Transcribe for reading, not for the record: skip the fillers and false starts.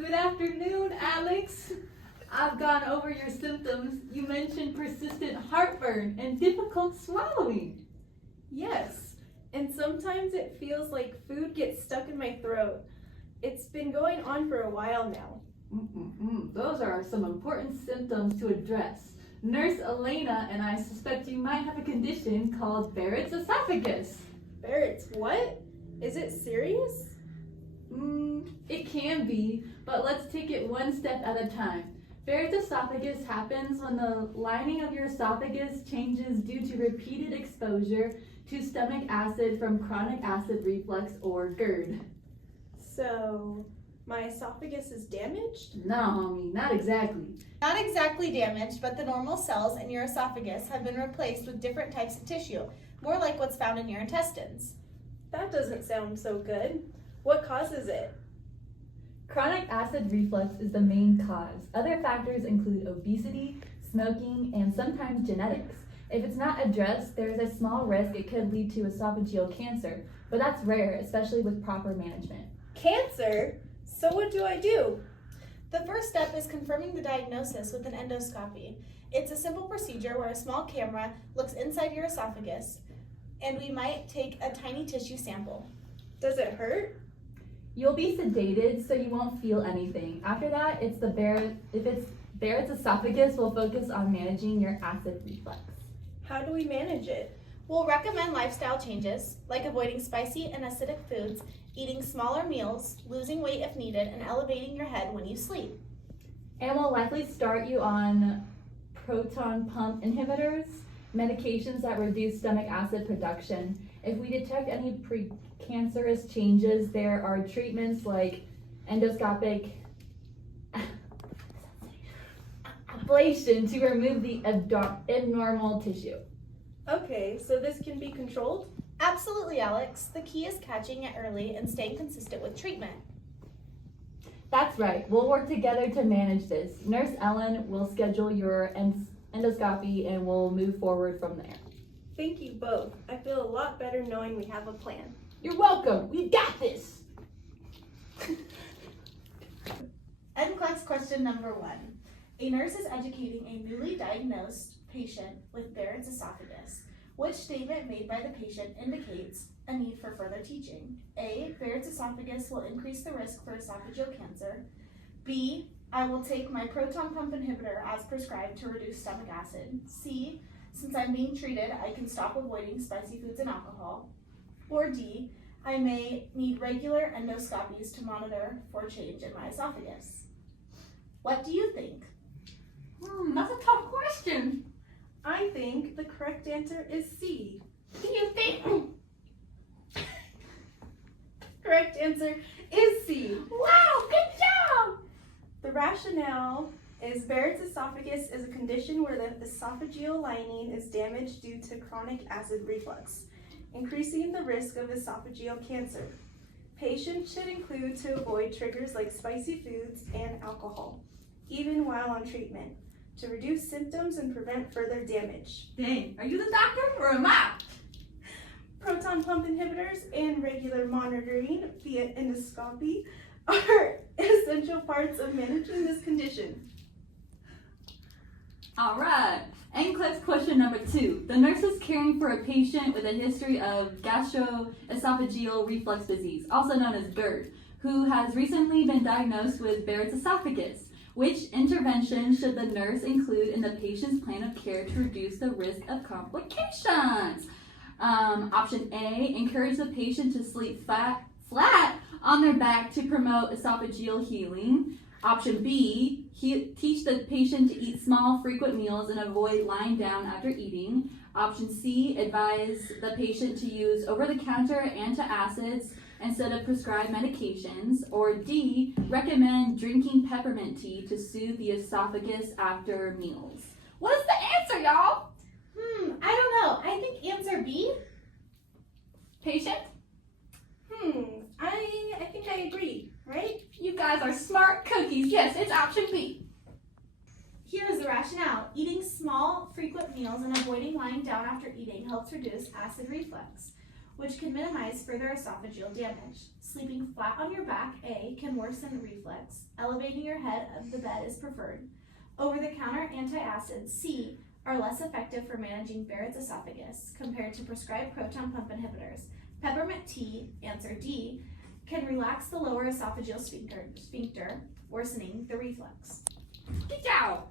Good afternoon, Alex. I've gone over your symptoms. You mentioned persistent heartburn and difficult swallowing. Yes, and sometimes it feels like food gets stuck in my throat. It's been going on for a while now. Those are some important symptoms to address. Nurse Elena and I suspect you might have a condition called Barrett's esophagus. Barrett's what? Is it serious? It can be, but let's take it one step at a time. Barrett's esophagus happens when the lining of your esophagus changes due to repeated exposure to stomach acid from chronic acid reflux or GERD. So, my esophagus is damaged? No, homie, not exactly. Not exactly damaged, but the normal cells in your esophagus have been replaced with different types of tissue, more like what's found in your intestines. That doesn't sound so good. What causes it? Chronic acid reflux is the main cause. Other factors include obesity, smoking, and sometimes genetics. If it's not addressed, there's a small risk it could lead to esophageal cancer, but that's rare, especially with proper management. Cancer? So what do I do? The first step is confirming the diagnosis with an endoscopy. It's a simple procedure where a small camera looks inside your esophagus, and we might take a tiny tissue sample. Does it hurt? You'll be sedated so you won't feel anything. After that, if it's Barrett's esophagus, we'll focus on managing your acid reflux. How do we manage it? We'll recommend lifestyle changes, like avoiding spicy and acidic foods, eating smaller meals, losing weight if needed, and elevating your head when you sleep. And we'll likely start you on proton pump inhibitors, medications that reduce stomach acid production. If we detect any precancerous changes, there are treatments like endoscopic ablation to remove the abnormal tissue. Okay, so this can be controlled? Absolutely, Alex. The key is catching it early and staying consistent with treatment. That's right. We'll work together to manage this. Nurse Ellen will schedule your endoscopy and we'll move forward from there. Thank you both. I feel a lot better knowing we have a plan. You're welcome. We got this. NCLEX question number 1. A nurse is educating a newly diagnosed patient with Barrett's esophagus. Which statement made by the patient indicates a need for further teaching? A, Barrett's esophagus will increase the risk for esophageal cancer. B, I will take my proton pump inhibitor as prescribed to reduce stomach acid. C, since I'm being treated, I can stop avoiding spicy foods and alcohol. Or D, I may need regular endoscopies to monitor for change in my esophagus. What do you think? That's a tough question. I think the correct answer is C. Do you think? Correct answer is C. Wow, good job! The rationale is Barrett's esophagus is a condition where the esophageal lining is damaged due to chronic acid reflux, increasing the risk of esophageal cancer. Patients should include to avoid triggers like spicy foods and alcohol, even while on treatment, to reduce symptoms and prevent further damage. Dang, are you the doctor or am I? Proton pump inhibitors and regular monitoring via endoscopy are essential parts of managing this condition. All right. NCLEX question number 2. The nurse is caring for a patient with a history of gastroesophageal reflux disease, also known as GERD, who has recently been diagnosed with Barrett's esophagus. Which intervention should the nurse include in the patient's plan of care to reduce the risk of complications? Option A, encourage the patient to sleep flat on their back to promote esophageal healing. Option B, teach the patient to eat small, frequent meals and avoid lying down after eating. Option C, advise the patient to use over-the-counter antacids instead of prescribed medications. Or D, recommend drinking peppermint tea to soothe the esophagus after meals. What is the answer, y'all? I don't know. I think answer B. Patient? I think I agree, right? You guys are smart cookies. Yes, it's option B. Here is the rationale. Eating small, frequent meals and avoiding lying down after eating helps reduce acid reflux. which can minimize further esophageal damage. Sleeping flat on your back, A, can worsen reflux. Elevating your head of the bed is preferred. Over-the-counter antacids, C, are less effective for managing Barrett's esophagus compared to prescribed proton pump inhibitors. Peppermint tea, answer D, can relax the lower esophageal sphincter, worsening the reflux. Good job!